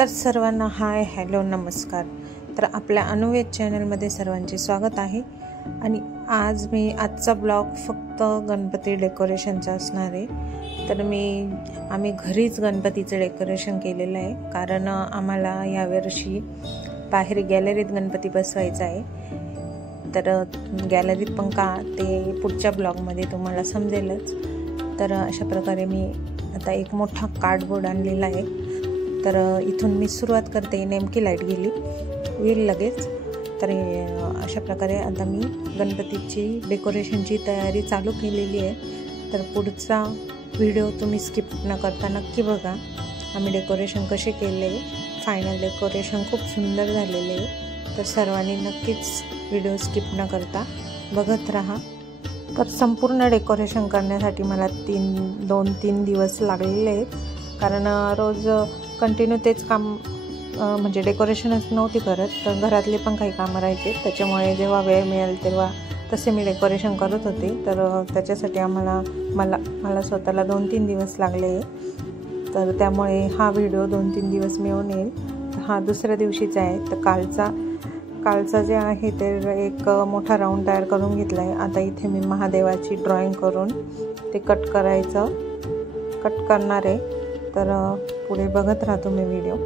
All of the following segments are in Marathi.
तर सर्वांना हाय हॅलो नमस्कार। तर आपल्या अनुवेद चॅनलमध्ये सर्वांचे स्वागत आहे। आणि आज मी आजचा ब्लॉग फक्त गणपती डेकोरेशनचा असणार आहे। तर आम्ही घरीच गणपतीचे डेकोरेशन केलेलं आहे, कारण आम्हाला यावर्षी बाहेर गॅलरीत गणपती बसवायचा आहे। तर गॅलरीत पण का ते पुढच्या ब्लॉगमध्ये तुम्हाला समजेलच। तर अशा प्रकारे मी आता एक मोठा कार्डबोर्ड आणलेला आहे। तर इथून मी सुरुवात करते, नेमकी लाईट येईल लगेच। तर अशा प्रकारे आता मी गणपतीची डेकोरेशनची तयारी चालू केलेली आहे। तर पुढचा व्हिडिओ तुम्ही स्किप न करता नक्की बघा, आम्ही डेकोरेशन कसे केले। फायनल डेकोरेशन खूप सुंदर झालेले आहे, तर सर्वांनी नक्कीच व्हिडिओ स्किप न करता बघत राहा। तर संपूर्ण डेकोरेशन करण्यासाठी मला 2-3 दिवस लागलेले आहेत, कारण रोज कंटिन्यू तेच काम म्हणजे डेकोरेशनच नव्हती करत, तर घरातले पण काही कामं राहायचे। त्याच्यामुळे जेव्हा वेळ मिळेल तेव्हा तसे मी डेकोरेशन करत होते। तर त्याच्यासाठी मला स्वतःला 2-3 दिवस लागले। तर त्यामुळे हा व्हिडिओ 2-3 दिवस मिळून येईल। हा दुसऱ्या दिवशीचा आहे। तर कालचा जे आहे ते एक मोठा राऊंड तयार करून घेतला आहे। आता इथे मी महादेवाची ड्रॉइंग करून ते कट करणार आहे। तर पुढे बघत राहतो मी व्हिडिओ।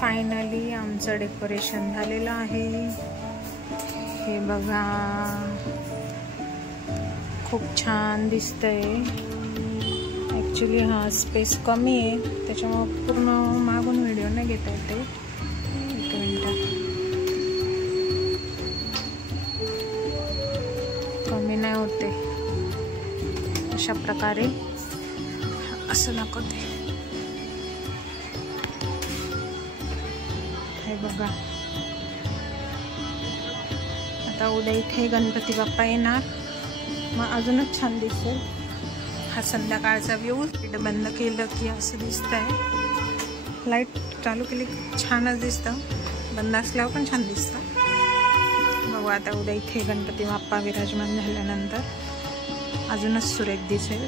फायनली आमचं डेकोरेशन झालेलं आहे। हे बघा, खूप छान दिसतंय। ॲक्च्युली हा स्पेस कमी आहे, त्याच्यामुळे पूर्ण मागून व्हिडिओ नाही घेता येते। एक मिनिट, कमी नाही होते, अशा प्रकारे असं दाखवते। हे बघा, आता उद्या इथे गणपती बाप्पा येणार, मग अजूनच छान दिसेल। हा संध्याकाळचा व्ह्यू, लाईट बंद केलं की असं दिसतंय। लाईट चालू केली की छानच दिसतं, बंद असल्यावर पण छान दिसतं। बघू आता उद्या इथे गणपती बाप्पा विराजमान झाल्यानंतर अजूनच सुरेख दिसेल।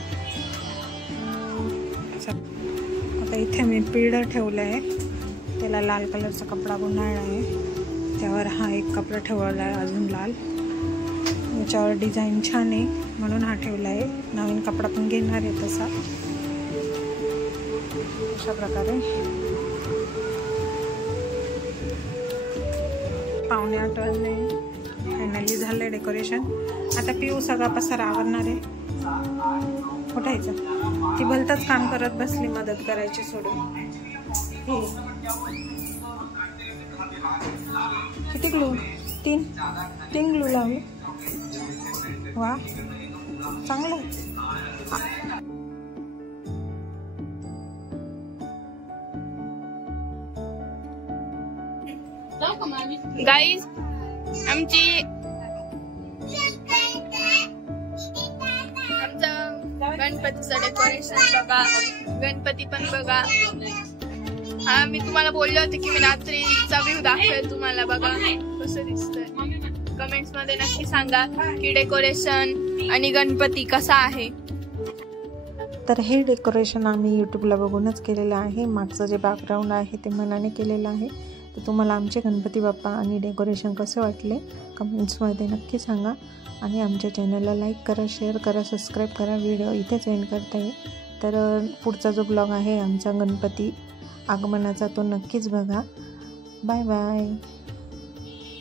आता इथे मी पीळ ठेवलं आहे, त्याला लाल कलरचा कपडा गुंडाळला आहे, त्यावर हा एक कपडा ठेवला आहे अजून लाल। याच्यावर डिझाईन छान आहे म्हणून हा ठेवला आहे। नवीन कपडा पण घेणार आहे तसा। अशा प्रकारे पावणे 8 वाजले, फायनली झालं आहे डेकोरेशन। आता पिऊ सगळा पसारा आवरणार आहे। उठायचं, ती भलतंच काम करत बसली, मदत करायची सोडून। किती ग्लू? 3 ग्लू लावले। वा, चांगलं आहे। गाईज, आमचं गणपतीचं डेकोरेशन बघा, गणपती पण बघा। हा, मी तुम्हाला बोलले होते की मी रात्रीचा व्ह्यू दाखवेल तुम्हाला, बघा कसं दिसतंय। कमेंट्स मध्ये नक्की सांगा की डेकोरेशन आणि गणपती कसा आहे। तर हे डेकोरेशन आम्ही यूट्यूबला बघूनच केलेलं आहे। मागचं जे बॅकग्राऊंड आहे ते मनाने केलेलं आहे। तर तुम्हाला आमचे गणपती बाप्पा आणि डेकोरेशन कसे वाटले कमेंट्समध्ये नक्की सांगा। आणि आमच्या चॅनलला लाईक करा, शेअर करा, सबस्क्राईब करा। व्हिडिओ इथेच एंड करता येईल। तर पुढचा जो ब्लॉग आहे आमचा गणपती आगमनाचा, तो नक्कीच बघा। Bye bye.